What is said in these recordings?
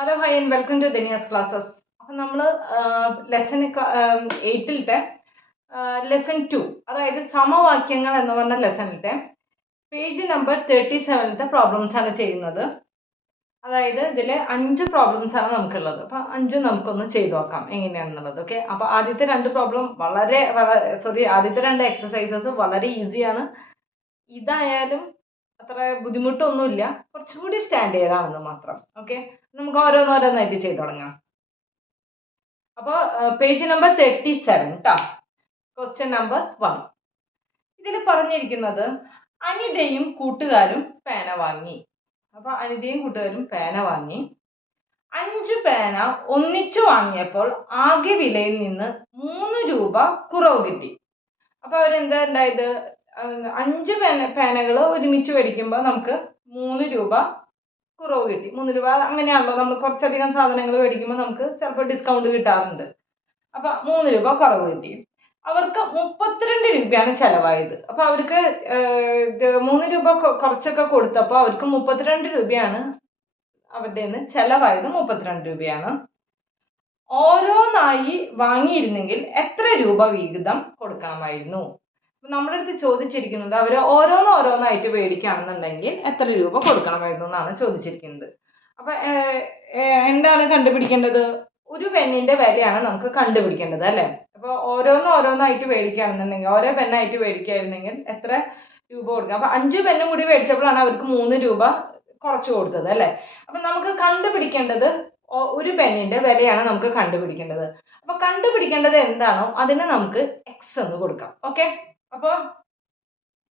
Hello hi and welcome to Daniya's classes. അപ്പം നമ്മൾ lesson 8-ത്തെ lesson 2, അതായത് സമവാക്യങ്ങൾ എന്ന് പറഞ്ഞ ലെസണിലത്തെ പേജ് നമ്പർ 37-ത്തെ പ്രോബ്ലംസാണ് ചെയ്യുന്നത്. അതായത് ഇതിൽ 5 പ്രോബ്ലംസാണ് നമുക്കുള്ളത്. അപ്പം 5 നമുക്കൊന്ന് ചെയ്തു നോക്കാം എങ്ങനെയാണെന്നുള്ളത്. ഓക്കെ, അപ്പോൾ ആദ്യത്തെ 2 പ്രോബ്ലം ആദ്യത്തെ 2 എക്സസൈസസ് വളരെ ഈസിയാണ്. ഇതായാലും അത്ര ബുദ്ധിമുട്ടൊന്നുമില്ല, കുറച്ചുകൂടി സ്റ്റാൻഡേർഡ് ആണെന്ന് മാത്രം. ഓക്കെ, നമുക്ക് ഓരോന്നോരോന്നായിട്ട് ചെയ്തു തുടങ്ങാം. അപ്പോൾ പേജ് നമ്പർ 37 കേട്ടോ. Question number 1. ഇതിൽ പറഞ്ഞിരിക്കുന്നത് അനിതയും കൂട്ടുകാരും പേന വാങ്ങി. അപ്പോൾ അനിതയും കൂട്ടുകാരും പേന വാങ്ങി. 5 പേന ഒന്നിച്ചു വാങ്ങിയപ്പോൾ ആകെ വിലയിൽ നിന്ന് 3 രൂപ കുറവ് കിട്ടി. അപ്പോൾ അവരെന്താ ഉണ്ടായത്? 5 പേനകൾ ഒരുമിച്ച് മേടിക്കുമ്പോൾ നമുക്ക് 3 രൂപ കുറവ് കിട്ടി. 3 രൂപ അങ്ങനെയാണല്ലോ, നമ്മൾ കുറച്ചധികം സാധനങ്ങൾ മേടിക്കുമ്പോൾ നമുക്ക് ചിലപ്പോൾ ഡിസ്കൗണ്ട് കിട്ടാറുണ്ട്. അപ്പം 3 രൂപ കുറവ് കിട്ടി. അവർക്ക് 32 രൂപയാണ് ചിലവായത്. അപ്പോൾ അവർക്ക് 3 രൂപ കുറച്ചൊക്കെ കൊടുത്തപ്പോൾ അവർക്ക് 32 രൂപയാണ് അവരുടെ നിന്ന് ചിലവായത്. 32 രൂപയാണ്. ഓരോന്നായി വാങ്ങിയിരുന്നെങ്കിൽ എത്ര രൂപ വിഹിതം കൊടുക്കണമായിരുന്നു? നമ്മുടെ അടുത്ത് ചോദിച്ചിരിക്കുന്നത് അവർ ഓരോന്നായിട്ട് മേടിക്കുകയാണെന്നുണ്ടെങ്കിൽ എത്ര രൂപ കൊടുക്കണമായിരുന്നു എന്നാണ് ചോദിച്ചിരിക്കുന്നത്. അപ്പം എന്താണ് കണ്ടുപിടിക്കേണ്ടത്? ഒരു പെന്നിൻ്റെ വിലയാണ് നമുക്ക് കണ്ടുപിടിക്കേണ്ടത് അല്ലേ. അപ്പോൾ ഓരോന്നായിട്ട് മേടിക്കുകയാണെന്നുണ്ടെങ്കിൽ, ഓരോ പെന്നായിട്ട് മേടിക്കുകയായിരുന്നെങ്കിൽ എത്ര രൂപ കൊടുക്കുക? അപ്പം 5 പെന്നും കൂടി മേടിച്ചപ്പോഴാണ് അവർക്ക് 3 രൂപ കുറച്ച് കൊടുത്തത് അല്ലേ. അപ്പം നമുക്ക് കണ്ടുപിടിക്കേണ്ടത് ഒരു പെന്നിൻ്റെ വിലയാണ് നമുക്ക് കണ്ടുപിടിക്കേണ്ടത്. അപ്പോൾ കണ്ടുപിടിക്കേണ്ടത് എന്താണോ അതിന് നമുക്ക് എക്സ് എന്ന് കൊടുക്കാം. ഓക്കെ, അപ്പോൾ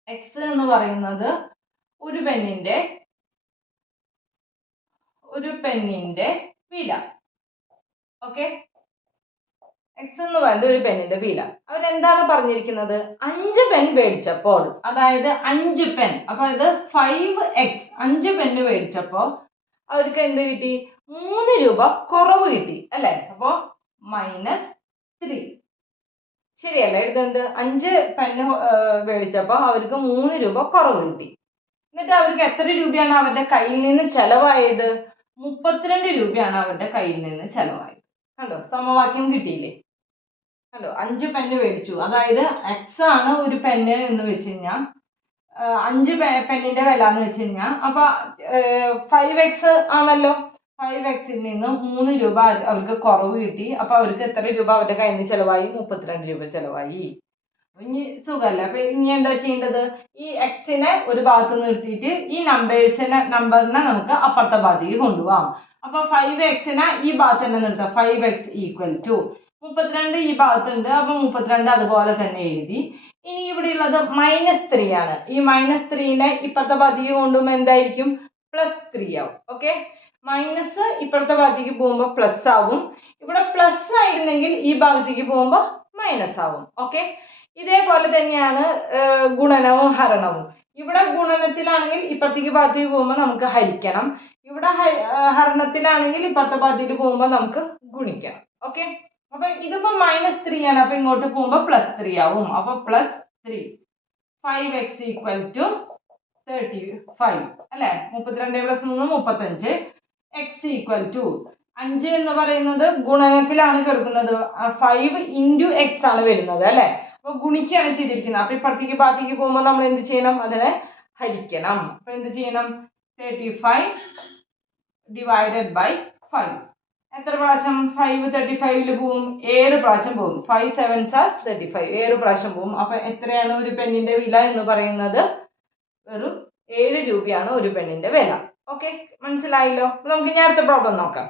എക്സ് എന്ന് പറയുന്നത് ഒരു പെന്നിന്റെ വില. ഓക്കെ, എക്സ് എന്ന് പറയുന്നത് ഒരു പെന്നിന്റെ വില. അവരെന്താണ് പറഞ്ഞിരിക്കുന്നത്? 5 പെൻ മേടിച്ചപ്പോൾ, അതായത് 5 പെൻ, അപ്പൊ ഇത് 5x, 5 പെന്ന് മേടിച്ചപ്പോൾ അവർക്ക് എന്ത് കിട്ടി? 3 രൂപ കുറവ് കിട്ടി അല്ലേ. അപ്പോൾ -3. ശരിയല്ലേ? എഴുതുന്നത് 5 പെന്ന് മേടിച്ചപ്പോൾ അവർക്ക് 3 രൂപ കുറവ് കിട്ടി. എന്നിട്ട് അവർക്ക് എത്ര രൂപയാണ് അവരുടെ കയ്യിൽ നിന്ന് ചെലവായത്? 32 രൂപയാണ് അവരുടെ കയ്യിൽ നിന്ന് ചെലവായത്. കണ്ടോ, സമവാക്യം കിട്ടിയില്ലേ? കണ്ടോ, 5 പെന്ന് മേടിച്ചു, അതായത് എക്സ് ആണ് ഒരു പെന്ന് എന്ന് വെച്ച് കഴിഞ്ഞാൽ 5 പെന്നിന്റെ വില എന്ന് വെച്ച് കഴിഞ്ഞാൽ, അപ്പൊ 5x ആണല്ലോ. 5xൽ നിന്ന് 3 രൂപ അവർക്ക് കുറവ് കിട്ടി. അപ്പൊ അവർക്ക് എത്ര രൂപ അവരുടെ കയ്യിൽ നിന്ന് ചെലവായി? 32 രൂപ ചെലവായി. ഇനി സുഖമല്ല. അപ്പൊ ഇനി എന്താ ചെയ്യേണ്ടത്? ഈ എക്സിനെ ഒരു ഭാഗത്ത് നിർത്തിയിട്ട് ഈ നമ്പറിനെ നമുക്ക് അപ്പുറത്തെ ഭാഗത്തേക്ക് കൊണ്ടുപോകാം. അപ്പൊ 5xനെ ഈ ഭാഗത്ത് തന്നെ നിർത്താം. 5x = 32 ഈ ഭാഗത്തുണ്ട്, അപ്പൊ 32 അതുപോലെ തന്നെ എഴുതി. ഇനി ഇവിടെ ഉള്ളത് -3 ആണ്. ഈ -3നെ ഇപ്പുറത്തെ ഭാഗത്തേക്ക് കൊണ്ടുപോകുമ്പോൾ എന്തായിരിക്കും? +3 ആവും. ഓക്കെ, മൈനസ് ഇപ്പുറത്തെ ഭാഗത്തേക്ക് പോകുമ്പോൾ പ്ലസ് ആവും. ഇവിടെ പ്ലസ് ആയിരുന്നെങ്കിൽ ഈ ഭാഗത്തേക്ക് പോകുമ്പോൾ മൈനസ് ആവും. ഓക്കെ, ഇതേപോലെ തന്നെയാണ് ഗുണനവും ഹരണവും. ഇവിടെ ഗുണനത്തിലാണെങ്കിൽ ഇപ്പുറത്തേക്ക് ഭാഗത്തേക്ക് പോകുമ്പോൾ നമുക്ക് ഹരിക്കണം. ഇവിടെ ഹരണത്തിലാണെങ്കിൽ ഇപ്പുറത്തെ ഭാഗത്തേക്ക് പോകുമ്പോൾ നമുക്ക് ഗുണിക്കണം. ഓക്കെ, അപ്പൊ ഇതിപ്പോ -3 ആണ്, അപ്പൊ ഇങ്ങോട്ട് പോകുമ്പോൾ +3 ആവും. അപ്പൊ +3, 5x = 35 അല്ലെ. 32 + 3 35. x = 5 എന്ന് പറയുന്നത് ഗുണനത്തിലാണ് കിടക്കുന്നത്. 5 × x ആണ് വരുന്നത് അല്ലെ. അപ്പൊ ഗുണിക്കുകയാണ് ചെയ്തിരിക്കുന്നത്. അപ്പൊ ഇപ്പുറത്തേക്ക് ഭാഗത്തേക്ക് പോകുമ്പോൾ നമ്മൾ എന്ത് ചെയ്യണം? അതിനെ ഹരിക്കണം. അപ്പൊ എന്ത് ചെയ്യണം? 35 / 5. എത്ര പ്രാവശ്യം 5 35ൽ പോവും? 7 പ്രാവശ്യം പോവും. 5 7s are 35. 7 പ്രാവശ്യം പോവും. അപ്പൊ എത്രയാണ് ഒരു പെന്നിന്റെ വില എന്ന് പറയുന്നത്? വെറും 7 രൂപയാണ് ഒരു പെന്നിന്റെ വില. ഓക്കെ, മനസ്സിലായല്ലോ? നമുക്ക് ഇനി അടുത്ത പ്രോബ്ലം നോക്കാം.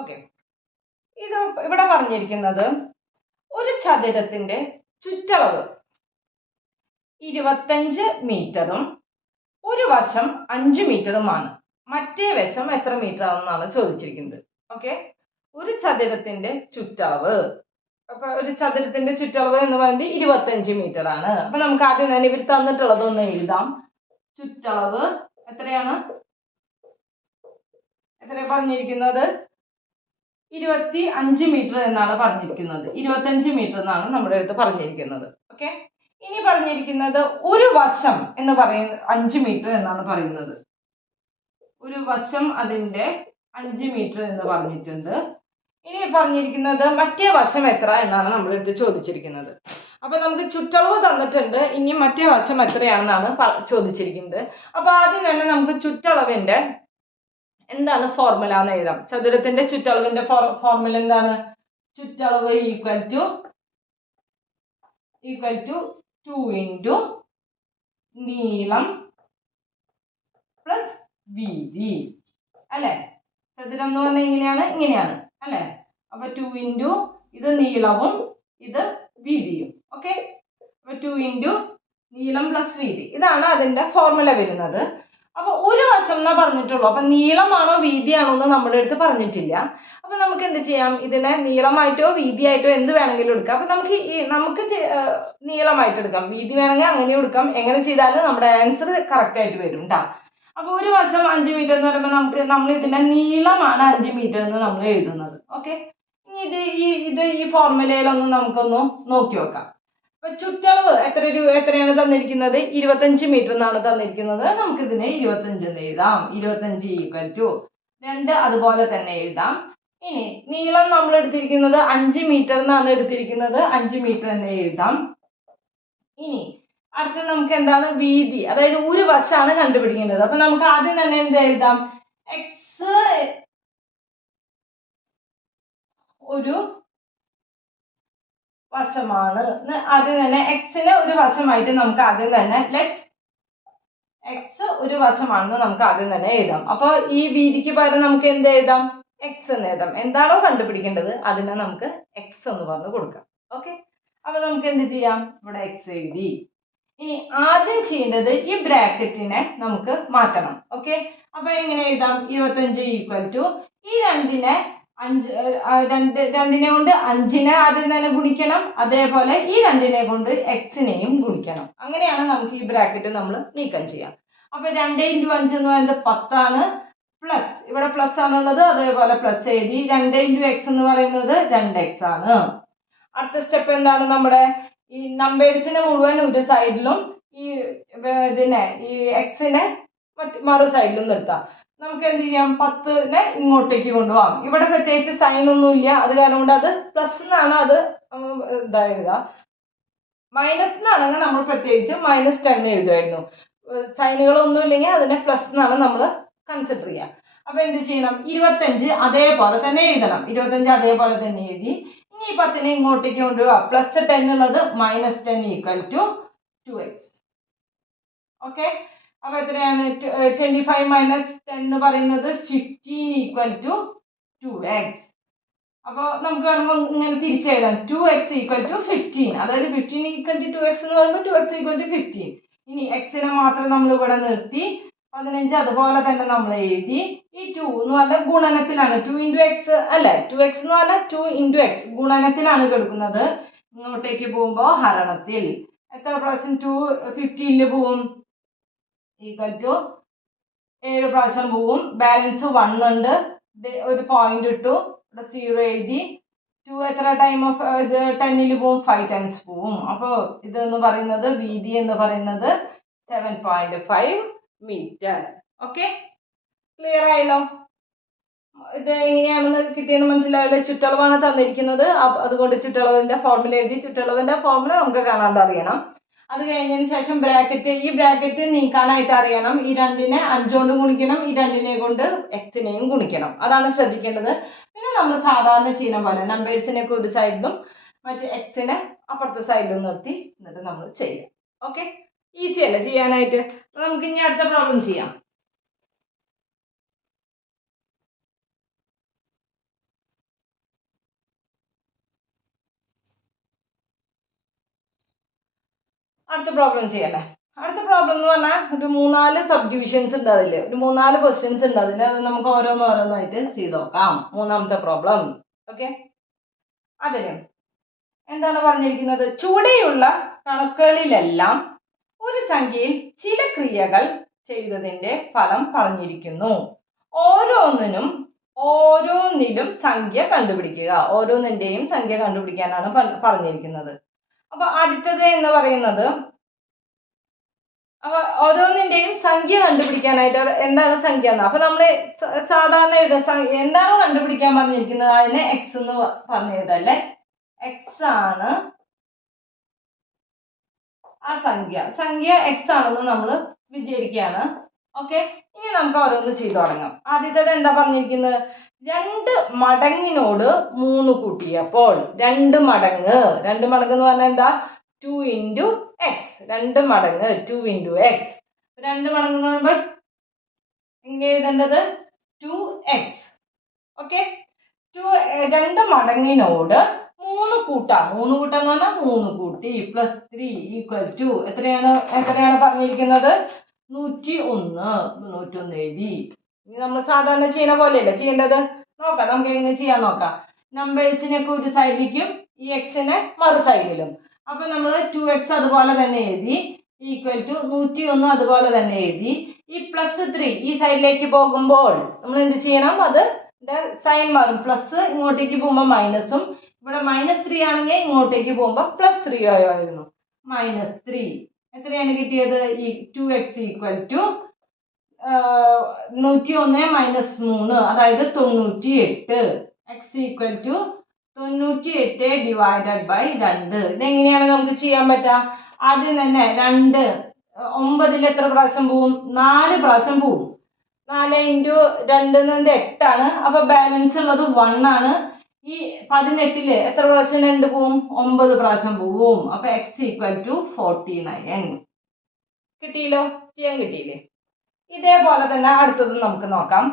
ഓക്കെ, ഇത് ഇവിടെ പറഞ്ഞിരിക്കുന്നത് ഒരു ചതുരത്തിന്റെ ചുറ്റളവ് 25 മീറ്ററും ഒരു വശം 5 മീറ്ററുമാണ്. മറ്റേ വശം എത്ര മീറ്റർ ആണെന്നാണ് ചോദിച്ചിരിക്കുന്നത്. ഓക്കെ, ഒരു ചതുരത്തിന്റെ ചുറ്റളവ്, അപ്പൊ ഒരു ചതുരത്തിന്റെ ചുറ്റളവ് എന്ന് പറയുന്നത് 25 മീറ്റർ ആണ്. അപ്പൊ നമുക്ക് ആദ്യം തന്നെ ഇവർ തന്നിട്ടുള്ളതൊന്ന് എഴുതാം. ചുറ്റളവ് എത്രയാണ് പറഞ്ഞിരിക്കുന്നത്? 25 മീറ്റർ എന്നാണ് പറഞ്ഞിരിക്കുന്നത്. 25 മീറ്റർ എന്നാണ് നമ്മുടെ അടുത്ത് പറഞ്ഞിരിക്കുന്നത്. ഓക്കെ, ഇനി പറഞ്ഞിരിക്കുന്നത് ഒരു വശം എന്ന് പറയുന്നത് 5 മീറ്റർ എന്നാണ് പറയുന്നത്. ഒരു വശം അതിൻ്റെ 5 മീറ്റർ എന്ന് പറഞ്ഞിട്ടുണ്ട്. ഇനി പറഞ്ഞിരിക്കുന്നത് മറ്റേ വശം എത്ര എന്നാണ് നമ്മുടെ അടുത്ത് ചോദിച്ചിരിക്കുന്നത്. അപ്പൊ നമുക്ക് ചുറ്റളവ് തന്നിട്ടുണ്ട്, ഇനി മറ്റേ വശം എത്രയാണെന്നാണ് ചോദിച്ചിരിക്കുന്നത്. അപ്പൊ ആദ്യം തന്നെ നമുക്ക് ചുറ്റളവിന്റെ എന്താണ് ഫോർമുല എന്ന് എഴുതാം. ചതുരത്തിന്റെ ചുറ്റളവിന്റെ ഫോർമുല എന്താണ്? ചുറ്റളവ് ഈക്വൽ ടു 2 ഇൻറ്റു നീളം പ്ലസ് വീതി അല്ലെ. ചതുരം എന്ന് പറഞ്ഞാൽ ഇങ്ങനെയാണ് അല്ലെ. അപ്പൊ 2 ഇൻറ്റു ഇത് നീളവും ഇത് വീതിയും. ഓക്കെ, അപ്പൊ 2 ഇൻറ്റു നീളം പ്ലസ് വീതി, ഇതാണ് അതിന്റെ ഫോർമുല വരുന്നത്. അപ്പൊ ഒരു വശം എന്നാ പറഞ്ഞിട്ടുള്ളൂ. അപ്പൊ നീളമാണോ വീതിയാണോ എന്ന് നമ്മുടെ അടുത്ത് പറഞ്ഞിട്ടില്ല. അപ്പൊ നമുക്ക് എന്ത് ചെയ്യാം, ഇതിനെ നീളമായിട്ടോ വീതിയായിട്ടോ എന്ത് വേണമെങ്കിലും എടുക്കാം. അപ്പൊ നമുക്ക് നീളമായിട്ട് എടുക്കാം, വീതി വേണമെങ്കിൽ അങ്ങനെ എടുക്കാം. എങ്ങനെ ചെയ്താലും നമ്മുടെ ആൻസർ കറക്റ്റ് ആയിട്ട് വരും കേട്ടോ. അപ്പൊ ഒരു വശം 5 മീറ്റർ എന്ന് പറയുമ്പോൾ നമ്മൾ ഇതിന്റെ നീളമാണ് 5 മീറ്റർ എന്ന് നമ്മൾ എഴുതുന്നത്. ഓക്കെ, ഇനി ഈ ഫോർമുലയിലൊന്ന് നമുക്കൊന്ന് നോക്കി നോക്കാം. അപ്പൊ ചുറ്റളവ് എത്രയാണ് തന്നിരിക്കുന്നത്? 25 മീറ്റർ എന്നാണ് തന്നിരിക്കുന്നത്. നമുക്ക് ഇതിനെ 25 എന്ന് എഴുതാം. 25 ഈക്വൽ ടു 2 അതുപോലെ തന്നെ എഴുതാം. ഇനി നീളം നമ്മൾ എടുത്തിരിക്കുന്നത് 5 മീറ്റർ എന്നാണ് എടുത്തിരിക്കുന്നത്. 5 മീറ്റർ എന്ന് എഴുതാം. ഇനി അടുത്ത നമുക്ക് എന്താണ്? വീതി, അതായത് ഒരു വശമാണ് കണ്ടുപിടിക്കേണ്ടത്. അപ്പൊ നമുക്ക് ആദ്യം തന്നെ എന്ത് എഴുതാം? എക്സ് ഒരു വശമാണ്. ആദ്യം തന്നെ എക്സിന് ഒരു വശമായിട്ട് നമുക്ക് ആദ്യം തന്നെ ലെറ്റ് എക്സ് ഒരു വശമാണെന്ന് നമുക്ക് ആദ്യം തന്നെ എഴുതാം. അപ്പൊ ഈ വീതിക്ക് പകരം നമുക്ക് എന്ത് എഴുതാം? എക്സ് എന്ന് എഴുതാം. എന്താണോ കണ്ടുപിടിക്കേണ്ടത് അതിനെ നമുക്ക് എക്സ് എന്ന് പറഞ്ഞ് കൊടുക്കാം. ഓക്കെ, അപ്പൊ നമുക്ക് എന്ത് ചെയ്യാം? ഇവിടെ എക്സ് എഴുതി. ഇനി ആദ്യം ചെയ്യേണ്ടത് ഈ ബ്രാക്കറ്റിനെ നമുക്ക് മാറ്റണം. ഓക്കെ, അപ്പൊ എങ്ങനെ എഴുതാം? 25 ഈക്വൽ ടു ഈ രണ്ടിനെ കൊണ്ട് 5നെ ആദ്യം തന്നെ ഗുണിക്കണം. അതേപോലെ ഈ 2നെ കൊണ്ട് എക്സിനെയും ഗുണിക്കണം. അങ്ങനെയാണ് നമുക്ക് ഈ ബ്രാക്കറ്റ് നമ്മൾ നീക്കം ചെയ്യാം. അപ്പൊ 2 ഇൻറ്റു 5 എന്ന് പറയുന്നത് 10 ആണ്. പ്ലസ് ഇവിടെ പ്ലസ് ആണുള്ളത്, അതേപോലെ പ്ലസ് എഴുതി. 2 ഇൻറ്റു എക്സ് എന്ന് പറയുന്നത് 2x ആണ്. അടുത്ത സ്റ്റെപ്പ് എന്താണ്? നമ്മുടെ ഈ നമ്പേഴ്സിനെ മുഴുവൻ ഒരു സൈഡിലും ഈ എക്സിനെ മറു സൈഡിലും നിർത്താം. നമുക്ക് എന്ത് ചെയ്യാം? 10നെ ഇങ്ങോട്ടേക്ക് കൊണ്ടുപോകാം. ഇവിടെ പ്രത്യേകിച്ച് സൈൻ ഒന്നും ഇല്ല, അത് കാരണം കൊണ്ട് അത് പ്ലസ് എന്നാണ് അത് എഴുതുക. മൈനസ് എന്നാണെങ്കിൽ നമ്മൾ പ്രത്യേകിച്ച് -10 എഴുതുമായിരുന്നു. സൈനുകളൊന്നും ഇല്ലെങ്കിൽ അതിനെ പ്ലസ് എന്നാണ് നമ്മൾ കൺസിഡർ ചെയ്യുക. അപ്പൊ എന്ത് ചെയ്യണം? 25 അതേപോലെ തന്നെ എഴുതണം. 25 അതേപോലെ തന്നെ എഴുതി. ഇനി ഈ 10നെ ഇങ്ങോട്ടേക്ക് കൊണ്ടുപോകാം. +10 ഉള്ളത് -10 ഈക്വൽ ടു 2x. ഓക്കെ, അപ്പൊ എത്രയാണ്? 25 - 10 എന്ന് പറയുന്നത് 15 ഈക്വൽ ടു 2x. അപ്പോൾ നമുക്ക് വേണമെങ്കിൽ ഇങ്ങനെ തിരിച്ചെഴുതാം. 2x equal to 15. അതായത് 15 ഈക്വൽ ടു 2x എന്ന് പറയുമ്പോൾ 2x ഈക്വൽ ടു 15. ഇനി എക്സിനെ മാത്രം നമ്മൾ ഇവിടെ നിർത്തി. 15 അതുപോലെ തന്നെ നമ്മൾ എഴുതി. ഈ 2 എന്ന് പറഞ്ഞാൽ ഗുണനത്തിലാണ്. 2 ഇൻറ്റു എക്സ് അല്ലെ, 2x എന്ന് പറഞ്ഞാൽ 2 ഇൻറ്റു എക്സ് ഗുണനത്തിലാണ് കിടക്കുന്നത്. ഇങ്ങോട്ടേക്ക് പോകുമ്പോൾ ഹരണത്തിൽ. എത്ര പ്രാവശ്യം 2 15 പോവും? ഈക്വൽ ടു 7 പ്രാവശ്യം പോവും. ബാലൻസ് 1 ഉണ്ട്. ഒരു പോയിന്റ് ഇട്ടു, 0 എഴുതി. 2 എത്ര ടൈം ഓഫ് ഇത് 10 പോവും? 5 ടൈംസ് പോവും. അപ്പോൾ ഇതെന്ന് പറയുന്നത് വീതി എന്ന് പറയുന്നത് 7.5 മീറ്റർ. ഓക്കെ, ക്ലിയർ ആയല്ലോ? ഇത് എങ്ങനെയാണെന്ന് കിട്ടിയെന്ന് മനസ്സിലായല്ലോ? ചുറ്റളവാണ് തന്നിരിക്കുന്നത്. അതുകൊണ്ട് ചുറ്റളവിന്റെ ഫോർമുല എഴുതി. ചുറ്റളവിന്റെ ഫോർമുല നമുക്ക് കാണാണ്ട് അറിയണം. അത് കഴിഞ്ഞതിന് ശേഷം ഈ ബ്രാക്കറ്റ് നീക്കാനായിട്ട് അറിയണം. ഈ 2നെ 5 കൊണ്ട് ഗുണിക്കണം, ഈ 2നെ കൊണ്ട് എക്സിനെയും ഗുണിക്കണം. അതാണ് ശ്രദ്ധിക്കേണ്ടത്. പിന്നെ നമ്മൾ സാധാരണ ചെയ്യുന്ന പോലെ നമ്പേഴ്സിനൊക്കെ ഒരു സൈഡിലും മറ്റ് എക്സിനെ അപ്പുറത്തെ സൈഡിലും നിർത്തി എന്നിട്ട് നമ്മൾ ചെയ്യാം. ഓക്കെ, ഈസി അല്ലേ ചെയ്യാനായിട്ട്? നമുക്ക് ഇനി അടുത്ത പ്രോബ്ലം ചെയ്യാം. അടുത്ത പ്രോബ്ലം ചെയ്യല്ലേ? അടുത്ത പ്രോബ്ലം എന്ന് പറഞ്ഞാൽ ഒരു 3-4 സബ് ഡിവിഷൻസ് ഉണ്ട്. അതിൽ ഒരു 3-4 ക്വസ്റ്റ്യൻസ് ഉണ്ട്. അതിൽ അത് നമുക്ക് ഓരോന്നോരോന്നായിട്ട് ചെയ്ത് നോക്കാം. മൂന്നാമത്തെ പ്രോബ്ലം. ഓക്കെ, അതിന് എന്താണ് പറഞ്ഞിരിക്കുന്നത്? ചുവടെയുള്ള കണക്കുകളിലെല്ലാം ഒരു സംഖ്യയിൽ ചില ക്രിയകൾ ചെയ്തതിന്റെ ഫലം പറഞ്ഞിരിക്കുന്നു. ഓരോന്നിനും ഓരോന്നിലും സംഖ്യ കണ്ടുപിടിക്കുക. ഓരോന്നിന്റെയും സംഖ്യ കണ്ടുപിടിക്കാനാണ് പറഞ്ഞിരിക്കുന്നത്. അപ്പൊ അടുത്തത് എന്ന് പറയുന്നത്, അപ്പൊ ഓരോന്നിന്റെയും സംഖ്യ കണ്ടുപിടിക്കാനായിട്ട് എന്താണ് സംഖ്യ എന്ന്, അപ്പൊ നമ്മള് സാധാരണ എന്താണോ കണ്ടുപിടിക്കാൻ പറഞ്ഞിരിക്കുന്നത് അതിനെ എക്സ് എന്ന് പറഞ്ഞു എഴുതല്ലേ. എക്സ് ആണ് ആ സംഖ്യ എക്സ് ആണെന്ന് നമ്മൾ വിചാരിക്കുകയാണ്. ഓക്കെ, ഇനി നമുക്ക് ഓരോന്ന് ചെയ്തു തുടങ്ങാം. ആദ്യത്തേത് എന്താ പറഞ്ഞിരിക്കുന്നത്, 2 മടങ്ങിനോട് 3 കൂട്ടിയപ്പോൾ 2 മടങ്ങ് എന്ന് പറഞ്ഞാൽ എന്താ, 2 into x. 2 മടങ്ങ് 2 into x. 2 മടങ്ങ് എന്ന് പറയുമ്പോൾ എങ്ങനെ എഴുതേണ്ടത്, 2x. ഓക്കെ, 2 മടങ്ങിനോട് 3 കൂട്ടാം. 3 കൂട്ടാന്ന് പറഞ്ഞാൽ 3 കൂട്ടി പ്ലസ് 3 ഈക്വൽ ടു എത്രയാണ് പറഞ്ഞിരിക്കുന്നത്, 101 എഴുതി. ഇനി നമ്മൾ സാധാരണ ചെയ്യുന്ന പോലെയല്ല ചെയ്യേണ്ടത്. നോക്കാം, നമുക്ക് എങ്ങനെ ചെയ്യാൻ നോക്കാം. നമ്പേഴ്സിനൊക്കെ ഒരു സൈഡിലേക്കും ഈ എക്സിനെ മറു സൈഡിലും. അപ്പൊ നമ്മൾ 2x അതുപോലെ തന്നെ എഴുതി, ഈക്വൽ ടു 101 അതുപോലെ തന്നെ എഴുതി. ഈ പ്ലസ് 3 ഈ സൈഡിലേക്ക് പോകുമ്പോൾ നമ്മൾ എന്ത് ചെയ്യണം, അത് സൈൻ മാറും. പ്ലസ് ഇങ്ങോട്ടേക്ക് പോകുമ്പോൾ മൈനസും, ഇവിടെ -3 ആണെങ്കിൽ ഇങ്ങോട്ടേക്ക് പോകുമ്പോൾ +3 ആയിരുന്നു. -3 എത്രയാണ് കിട്ടിയത്, ഈ 2x ഈക്വൽ ടു 101 - 3 അതായത് 98. x equal to 98 divided by 2. ഇതെങ്ങനെയാണ് നമുക്ക് ചെയ്യാൻ പറ്റുക, ആദ്യം തന്നെ 2 9 എത്ര പ്രാവശ്യം പോവും, 4 പ്രാവശ്യം പോവും. 4 into 2 എന്ന് 8 ആണ്. അപ്പൊ ബാലൻസ് ഉള്ളത് 1 ആണ്. ഈ 18 എത്ര പ്രാവശ്യം 2 പോവും, 9 പ്രാവശ്യം പോവും. അപ്പൊ x ഈക്വൽ ടു 49. കിട്ടിയില്ലോ, ചെയ്യാൻ കിട്ടിയില്ലേ. ഇതേപോലെ തന്നെ അടുത്തത് നമുക്ക് നോക്കാം.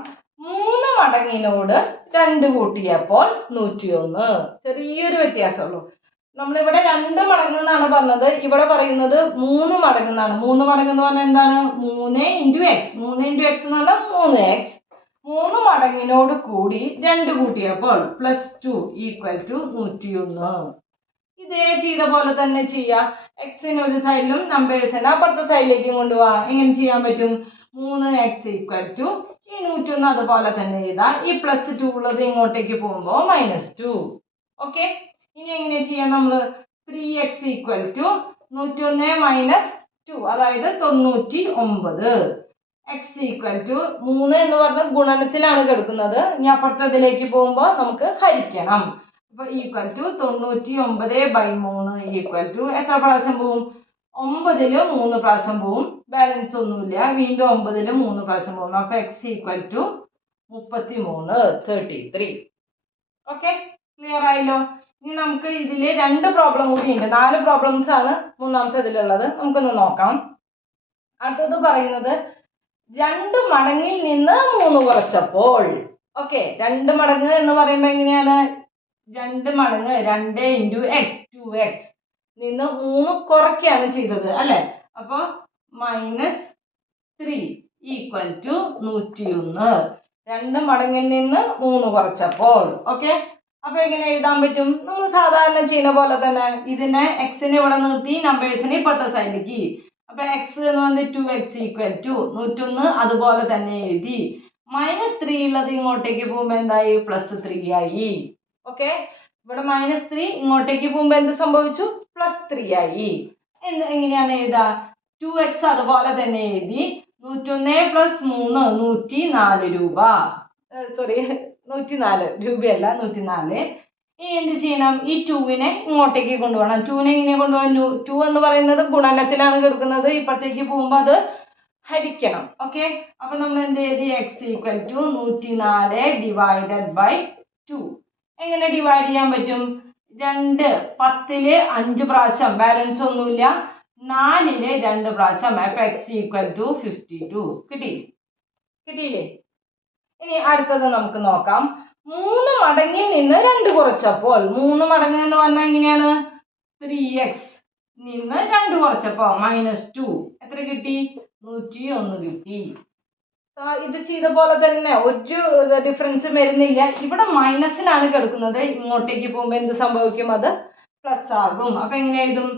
3 മടങ്ങിനോട് 2 കൂട്ടിയപ്പോൾ 101. ചെറിയൊരു വ്യത്യാസമുള്ളൂ. നമ്മളിവിടെ 2 മടങ്ങ് എന്നാണ് പറഞ്ഞത്, ഇവിടെ പറയുന്നത് 3 മടങ്ങ് എന്നാണ്. 3 മടങ്ങ് എന്ന് പറഞ്ഞാൽ എന്താണ്, 3 into x. 3 into x എന്ന് പറഞ്ഞാൽ 3x. 3 മടങ്ങിനോട് കൂടി 2 കൂട്ടിയപ്പോൾ +2 ഈക്വൽ ടു 101. ഇതേ ചെയ്ത പോലെ തന്നെ ചെയ്യാം. എക്സിന് ഒരു സൈഡിലും നമ്പേഴ്സിന് അപ്പുറത്തെ സൈഡിലേക്കും കൊണ്ടുപോകാം. എങ്ങനെ ചെയ്യാൻ പറ്റും, 3x ഈക്വൽ ടു ഈ 101 അതുപോലെ തന്നെ എഴുതാം. ഈ +2 ഉള്ളത് ഇങ്ങോട്ടേക്ക് പോകുമ്പോൾ -2. ഓക്കെ, ഇനി എങ്ങനെ ചെയ്യാം, നമ്മൾ 3x ഈക്വൽ ടു 101 - 2 അതായത് 99. x ഈക്വൽ ടു 3 എന്ന് പറഞ്ഞ ഗുണനത്തിലാണ് കിടക്കുന്നത്. ഇനി അപ്പുറത്തതിലേക്ക് പോകുമ്പോൾ നമുക്ക് ഹരിക്കണം. അപ്പൊ ഈക്വൽ ടു 99/3 ഈക്വൽ ടു എത്ര പ്രാവശ്യം പോവും, 9 3 പ്രാവശ്യം പോവും. ബാലൻസ് ഒന്നുമില്ല, വീണ്ടും 9 3 പ്രാവശ്യം പോകും. അപ്പൊ x equal to 33 33. Okay, clear ആയല്ലോ. ഇനി നമുക്ക് ഇതില് 2 പ്രോബ്ലം കൂടി ഉണ്ട്. 4 പ്രോബ്ലംസ് ആണ് മൂന്നാമത്തെ ഇതിലുള്ളത്. നമുക്കൊന്ന് നോക്കാം. അടുത്തത് പറയുന്നത് 2 മടങ്ങിൽ നിന്ന് 3 കുറച്ചപ്പോൾ. ഓക്കെ, 2 മടങ്ങ് എന്ന് പറയുമ്പോൾ എങ്ങനെയാണ്, 2 മടങ്ങ് 2 into x 2x നിന്ന് 3 കുറയ്ക്കുകയാണ് ചെയ്തത് അല്ലെ. അപ്പൊ -3 ഈക്വൽ ടു 101. 2 മടങ്ങിൽ നിന്ന് 3 കുറച്ചപ്പോൾ. ഓക്കെ, അപ്പൊ എങ്ങനെ എഴുതാൻ പറ്റും, നമ്മൾ സാധാരണ ചെയ്യുന്ന പോലെ തന്നെ ഇതിനെ എക്സിനെ ഇവിടെ നിർത്തി നമ്പേഴ്സിനെ ഇപ്പുറത്തെ സൈഡിലേക്ക്. അപ്പൊ x എന്ന് പറഞ്ഞാൽ 2x ഈക്വൽ ടു 101 അതുപോലെ തന്നെ എഴുതി. -3 ഉള്ളത് ഇങ്ങോട്ടേക്ക് പോകുമ്പോൾ എന്തായി, +3 ആയി. ഓക്കെ, ഇവിടെ -3 ഇങ്ങോട്ടേക്ക് പോകുമ്പോൾ എന്ത് സംഭവിച്ചു, +3 ആയി. എങ്ങനെയാണ് എഴുതാ, 2x അതുപോലെ തന്നെ എഴുതി. 101 + 3 104 രൂപ. സോറി 104 രൂപയല്ല 104. ഇനി എന്ത് ചെയ്യണം, ഈ 2വിനെ ഇങ്ങോട്ടേക്ക് കൊണ്ടുപോകണം. 2വിനെ എങ്ങനെ കൊണ്ടുപോകാൻ, 2 എന്ന് പറയുന്നത് ഗുണനത്തിലാണ് കിടക്കുന്നത്. ഇപ്പത്തേക്ക് പോകുമ്പോൾ അത് ഹരിക്കണം. ഓക്കെ, അപ്പൊ നമ്മൾ എന്ത് ചെയ്ത്, x equal to 104 divided by 2. എങ്ങനെ ഡിവൈഡ് ചെയ്യാൻ പറ്റും, 2 10 5 പ്രാവശ്യം, ബാലൻസ് ഒന്നുമില്ല. 4 2 പ്രാവശ്യം. അപ്പൊ x ഈക്വൽ ടു 52. കിട്ടിയില്ലേ. ഇനി അടുത്തത് നമുക്ക് നോക്കാം. 3 മടങ്ങിൽ നിന്ന് 2 കുറച്ചപ്പോൾ. 3 മടങ്ങ് എന്ന് പറഞ്ഞാൽ എങ്ങനെയാണ്, 3x നിന്ന് 2 കുറച്ചപ്പോൾ -2 എത്ര കിട്ടി, 101 കിട്ടി. ഇത് ചെയ്ത പോലെ തന്നെ ഒരു ഡിഫറൻസും വരുന്നില്ല. ഇവിടെ മൈനസിലാണ് കിടക്കുന്നത്, ഇങ്ങോട്ടേക്ക് പോകുമ്പോൾ എന്ത് സംഭവിക്കും, അത് പ്ലസ് ആകും. അപ്പൊ എങ്ങനെ എഴുതും,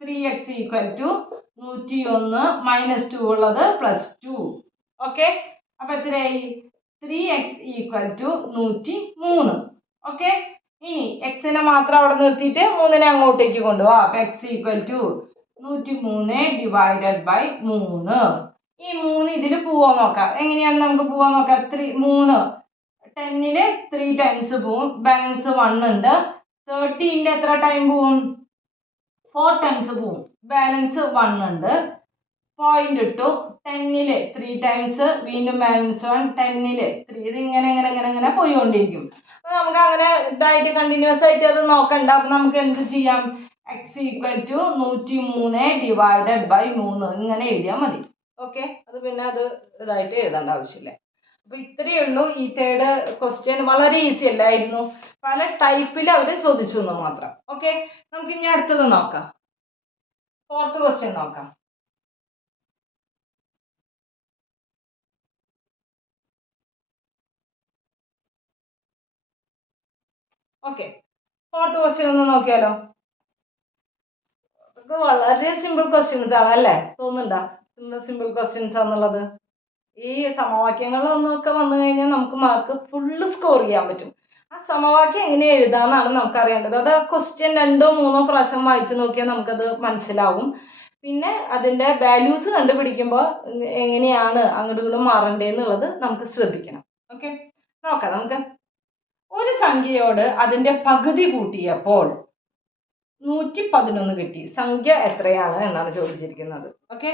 3x ഈക്വൽ ടു 101 -2 ഉള്ളത് +2. ഓക്കെ, അപ്പൊ എത്രയായി, 3x ഈക്വൽ ടു 103. ഓക്കെ, ഇനി എക്സിനെ മാത്രം അവിടെ നിർത്തിയിട്ട് 3നെ അങ്ങോട്ടേക്ക് കൊണ്ടുപോവാം. അപ്പൊ x equal to 103 divided by 3. ഈ 3 ഇതിൽ പോവാൻ നോക്കാം. എങ്ങനെയാണ് നമുക്ക് പോവാൻ നോക്കാം? 3 10ല് 3 ടൈംസ് പോവും. ബാലൻസ് 1 ഉണ്ട്. 30ന്റെ എത്ര ടൈം പോവും? 4 ടൈംസ് പോവും. ബാലൻസ് 1 ഉണ്ട്. പോയിന്റ് ഇട്ടു. 10ല് 3 ടൈംസ്, വീണ്ടും ബാലൻസ് 1. 10ല് 3. ഇത് ഇങ്ങനെ പോയിക്കൊണ്ടിരിക്കും. അപ്പൊ നമുക്ക് അങ്ങനെ ഇതായിട്ട് കണ്ടിന്യൂസ് ആയിട്ട് അത് നോക്കണ്ട. അപ്പൊ നമുക്ക് എന്ത് ചെയ്യാം? X equal to 103 divided by 3 ഇങ്ങനെ എഴുതിയാൽ മതി. ഓക്കെ, അത് പിന്നെ അത് ഇതായിട്ട് എഴുതേണ്ട ആവശ്യമില്ല. അപ്പൊ ഇത്രയേ ഉള്ളൂ. ഈ തേർഡ് ക്വസ്റ്റ്യൻ വളരെ ഈസി അല്ലായിരുന്നു. പല ടൈപ്പിൽ അവർ ചോദിച്ചു എന്ന് മാത്രം. ഓക്കെ, നമുക്ക് ഇനി അടുത്തത് നോക്കാം. ഫോർത്ത് ക്വസ്റ്റ്യൻ നോക്കാം. ഓക്കെ, ഫോർത്ത് ക്വസ്റ്റ്യൻ ഒന്ന് നോക്കിയാലോ. ഇതൊക്കെ വളരെ സിമ്പിൾ ക്വസ്റ്റ്യൻസ് ആണ് അല്ലേ? തോന്നുന്നുണ്ടോ സിമ്പിൾ ക്വസ്റ്റ്യൻസ് ആണെന്നുള്ളത്? ഈ സമവാക്യങ്ങളൊന്നൊക്കെ വന്നു കഴിഞ്ഞാൽ നമുക്ക് മാർക്ക് ഫുള്ള് സ്കോർ ചെയ്യാൻ പറ്റും. ആ സമവാക്യം എങ്ങനെ എഴുതാമെന്നാണ് നമുക്ക് അറിയേണ്ടത്. അത് ക്വസ്റ്റ്യൻ 2 or 3 പ്രാവശ്യം വായിച്ചു നോക്കിയാൽ നമുക്കത് മനസ്സിലാവും. പിന്നെ അതിൻ്റെ വാല്യൂസ് കണ്ടുപിടിക്കുമ്പോൾ എങ്ങനെയാണ് അങ്ങോട്ടും ഇങ്ങോട്ടും മാറേണ്ടതെന്നുള്ളത് നമുക്ക് ശ്രദ്ധിക്കണം. ഓക്കെ, നോക്കാം നമുക്ക്. ഒരു സംഖ്യയോട് അതിൻ്റെ പകുതി കൂട്ടിയപ്പോൾ 111 കിട്ടി. സംഖ്യ എത്രയാണ് എന്നാണ് ചോദിച്ചിരിക്കുന്നത്. ഓക്കെ,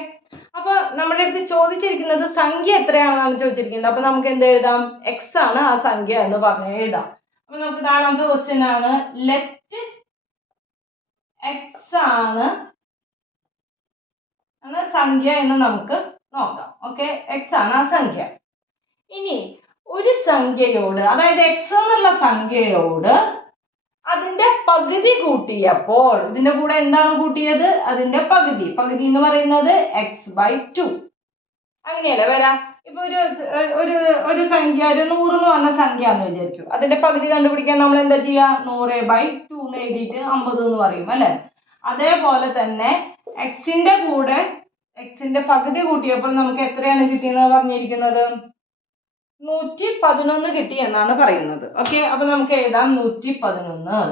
അപ്പൊ നമ്മുടെ അടുത്ത് ചോദിച്ചിരിക്കുന്നത് സംഖ്യ എത്രയാണെന്നാണ് ചോദിച്ചിരിക്കുന്നത്. അപ്പൊ നമുക്ക് എന്ത് എഴുതാം? എക്സ് ആണ് ആ സംഖ്യ എന്ന് പറഞ്ഞ് എഴുതാം. അപ്പൊ നമുക്ക് നാലാമത്തെ ക്വസ്റ്റ്യൻ ആണ്, ലെറ്റ് എക്സ് ആണ് സംഖ്യ എന്ന് നമുക്ക് നോക്കാം. ഓക്കെ, എക്സ് ആണ് ആ സംഖ്യ. ഇനി ഒരു സംഖ്യയോട്, അതായത് എക്സ് എന്നുള്ള സംഖ്യയോട് അതിന്റെ പകുതി കൂട്ടിയപ്പോൾ ഇതിന്റെ കൂടെ എന്താണ് കൂട്ടിയത്? അതിന്റെ പകുതി. പകുതി എന്ന് പറയുന്നത് x/2. അങ്ങനെയല്ലേ വരാം. ഇപ്പൊ ഒരു സംഖ്യ, ഒരു 100 എന്ന് പറഞ്ഞ സംഖ്യ എന്ന് വിചാരിക്കും. അതിന്റെ പകുതി കണ്ടുപിടിക്കാൻ നമ്മൾ എന്താ ചെയ്യുക? 100/2 എന്ന് എഴുതിയിട്ട് 50 എന്ന് പറയും അല്ലെ? അതേപോലെ തന്നെ എക്സിന്റെ കൂടെ എക്സിന്റെ പകുതി കൂട്ടിയപ്പോൾ നമുക്ക് എത്രയാണ് കിട്ടിയെന്ന് പറഞ്ഞിരിക്കുന്നത്? 111 കിട്ടി എന്നാണ് പറയുന്നത്. ഓക്കെ, അപ്പൊ നമുക്ക് എഴുതാം 111.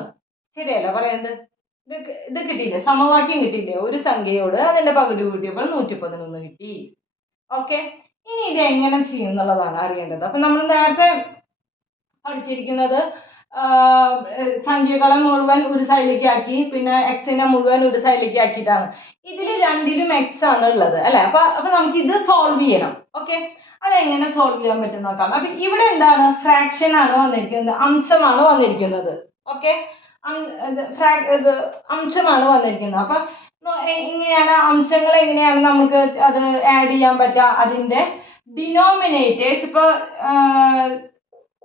ശരിയല്ല പറയുന്നത്? ഇത് കിട്ടിയില്ലേ? സമവാക്യം കിട്ടിയില്ലേ? ഒരു സംഖ്യയോട് അതിന്റെ പകുതി കൂട്ടിയപ്പോൾ 111 കിട്ടി. ഓക്കെ, ഇനി ഇത് എങ്ങനെ ചെയ്യും എന്നുള്ളതാണ് അറിയേണ്ടത്. അപ്പൊ നമ്മൾ നേരത്തെ പഠിച്ചിരിക്കുന്നത് സംഖ്യകളെ മുഴുവൻ ഒരു സൈഡിലേക്ക് ആക്കി, പിന്നെ എക്സിനെ മുഴുവൻ ഒരു സൈഡിലേക്ക് ആക്കിയിട്ടാണ്. ഇതിൽ രണ്ടിലും എക്സ് ആണ് ഉള്ളത് അല്ലെ? അപ്പൊ നമുക്ക് ഇത് സോൾവ് ചെയ്യണം. ഓക്കെ, അതെങ്ങനെ സോൾവ് ചെയ്യാൻ പറ്റും നോക്കാം. അപ്പൊ ഇവിടെ എന്താണ്? ഫ്രാക്ഷൻ ആണ് വന്നിരിക്കുന്നത്, അംശമാണ് വന്നിരിക്കുന്നത്. ഓക്കെ, അംശമാണ് വന്നിരിക്കുന്നത്. അപ്പൊ എങ്ങനെയാണ് അംശങ്ങൾ എങ്ങനെയാണ് നമുക്ക് അത് ആഡ് ചെയ്യാൻ പറ്റുക? അതിന്റെ ഡിനോമിനേറ്റേഴ്സ് ഇപ്പൊ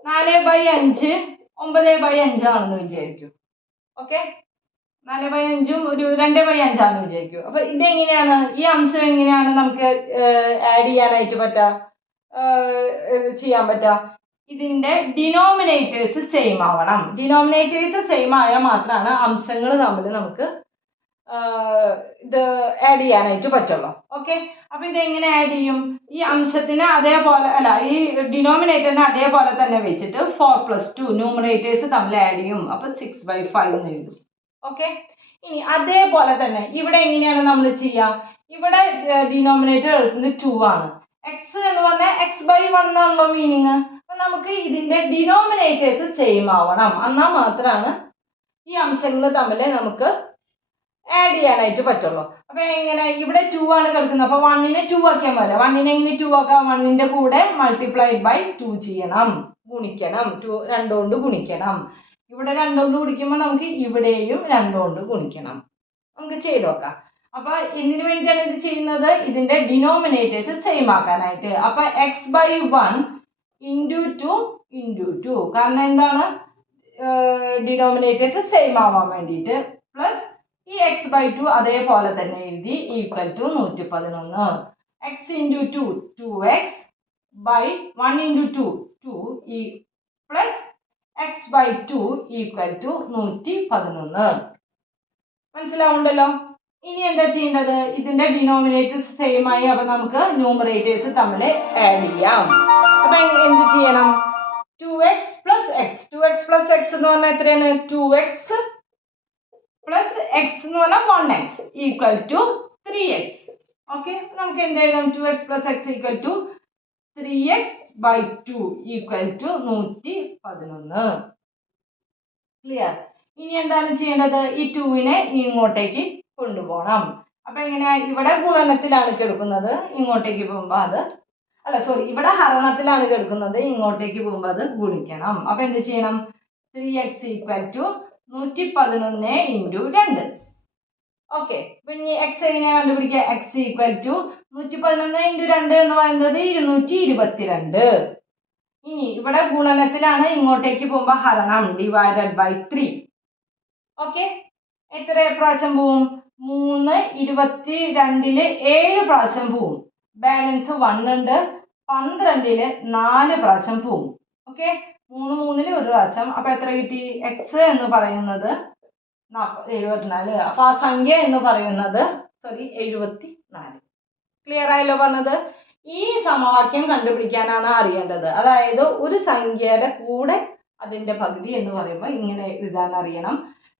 4/5 9/5 ആണെന്ന് വിചാരിക്കും. ഓക്കെ, 4/5 ഒരു 2/5 ആണെന്ന് വിചാരിക്കും. അപ്പൊ ഇതെങ്ങനെയാണ്, ഈ അംശം എങ്ങനെയാണ് നമുക്ക് ആഡ് ചെയ്യാനായിട്ട് ചെയ്യാൻ പറ്റുക? ഇതിന്റെ ഡിനോമിനേറ്റേഴ്സ് സെയിം ആവണം. ഡിനോമിനേറ്റേഴ്സ് സെയിം ആയാൽ മാത്രമാണ് അംശങ്ങൾ തമ്മിൽ നമുക്ക് ഇത് ആഡ് ചെയ്യാനായിട്ട് പറ്റുള്ളൂ. ഓക്കെ, അപ്പൊ ഇതെങ്ങനെ ആഡ് ചെയ്യും? ഈ അംശത്തിന് അതേപോലെ അല്ല, ഈ ഡിനോമിനേറ്ററിനെ അതേപോലെ തന്നെ വെച്ചിട്ട് 4+2 ന്യൂമറേറ്റേഴ്സ് തമ്മിൽ ആഡ് ചെയ്യും. അപ്പൊ 6/5 എന്ന് എഴുതും. ഓക്കെ, ഇനി അതേപോലെ തന്നെ ഇവിടെ എങ്ങനെയാണ് നമ്മൾ ചെയ്യുക? ഇവിടെ ഡിനോമിനേറ്റർ എടുക്കുന്നത് 2 ആണ്. എക്സ് എന്ന് പറഞ്ഞാൽ x/1 ആണല്ലോ മീനിങ്. അപ്പൊ നമുക്ക് ഇതിന്റെ ഡിനോമിനേറ്റേഴ്സ് സെയിം ആവണം. എന്നാൽ മാത്രമാണ് ഈ അംശങ്ങൾ തമ്മിൽ നമുക്ക് ആഡ് ചെയ്യാനായിട്ട് പറ്റുള്ളൂ. അപ്പൊ എങ്ങനെ? ഇവിടെ 2 ആണ് കിടക്കുന്നത്. അപ്പൊ 1നെ 2 ആക്കിയാൽ മതി. 1നെ എങ്ങനെ 2 ആക്കാം? 1ന്റെ കൂടെ ×2 ചെയ്യണം, ഗുണിക്കണം. 2 കൊണ്ട് ഗുണിക്കണം. ഇവിടെ 2 കൊണ്ട് ഗുണിക്കുമ്പോൾ നമുക്ക് ഇവിടെയും 2 കൊണ്ട് ഗുണിക്കണം. നമുക്ക് ചെയ്ത് നോക്കാം. അപ്പൊ എന്തിനു വേണ്ടിയിട്ടാണ് ഇത് ചെയ്യുന്നത്? ഇതിന്റെ ഡിനോമിനേറ്റേഴ്സ് സെയിം ആക്കാനായിട്ട്. അപ്പൊ x/1 × 2 കാരണം എന്താണ്? ഡിനോമിനേറ്റേഴ്സ് സെയിം ആവാൻ വേണ്ടിയിട്ട്. പ്ലസ് ഈ x/2 അതേപോലെ തന്നെ എഴുതി equal to 111. x × 2 2x /1 × 2 2 plus x/2 equal to 111. മനസ്സിലാവുണ്ടല്ലോ? ഇനി എന്താ ചെയ്യേണ്ടത്? ഇതിന്റെ ഡിനോമിനേറ്റേഴ്സ് സെയിം ആയി. അപ്പൊ നമുക്ക് ന്യൂമറേറ്റേഴ്സ് തമ്മിൽ ആഡ് ചെയ്യാം. അപ്പൊ എന്ത് ചെയ്യണം? 2x plus x. 2x plus x എന്ന് പറഞ്ഞാൽ എത്രയാണ്? 2x plus x എന്ന് പറഞ്ഞാൽ 1x equal to 3x. Okay, നമുക്ക് എന്ത് എഴുതാം? 2x plus x equal to 3x by 2 equal to 111. Clear? ഇനി എന്താണ് ചെയ്യേണ്ടത്? ഈ 2നെ ഇങ്ങോട്ടേക്ക് കൊണ്ടുപോകണം. അപ്പൊ എങ്ങനെയാ? ഇവിടെ ഗുണനത്തിലാണ് കിടക്കുന്നത്, ഇങ്ങോട്ടേക്ക് പോകുമ്പോൾ അത് ഇവിടെ ഹരണത്തിലാണ് കിടക്കുന്നത്, ഇങ്ങോട്ടേക്ക് പോകുമ്പോൾ അത് ഗുണിക്കണം. അപ്പൊ എന്ത് ചെയ്യണം? 3x equal to 111 into 2. Okay, അപ്പൊ ഇനി എക്സ് എങ്ങനെയാ കണ്ടുപിടിക്കുക? എക്സ് ഈക്വൽ ടു 111 ഇൻറ്റു 2 എന്ന് പറയുന്നത് 222. ഇനി ഇവിടെ ഗുണനത്തിലാണ്, ഇങ്ങോട്ടേക്ക് പോകുമ്പോൾ ഹരണം, ഡിവൈഡഡ് ബൈ 3. ഓക്കെ, എത്ര പ്രാവശ്യം പോവും? 3 22 7 പ്രാവശ്യം പോവും. ബാലൻസ് 1 ഉണ്ട്. 12 4 പ്രാവശ്യം പോവും. ഓക്കെ, 3 3 ഒരു പ്രാവശ്യം. അപ്പൊ എത്ര കിട്ടി? എക്സ് എന്ന് പറയുന്നത് 74. അപ്പൊ ആ സംഖ്യ എന്ന് പറയുന്നത് 74. ക്ലിയർ ആയല്ലോ പറഞ്ഞത്? ഈ സമവാക്യം കണ്ടുപിടിക്കാനാണ് അറിയേണ്ടത്. അതായത് ഒരു സംഖ്യയുടെ കൂടെ അതിന്റെ പകുതി എന്ന് പറയുമ്പോൾ ഇങ്ങനെ എഴുതാൻ അറിയണം.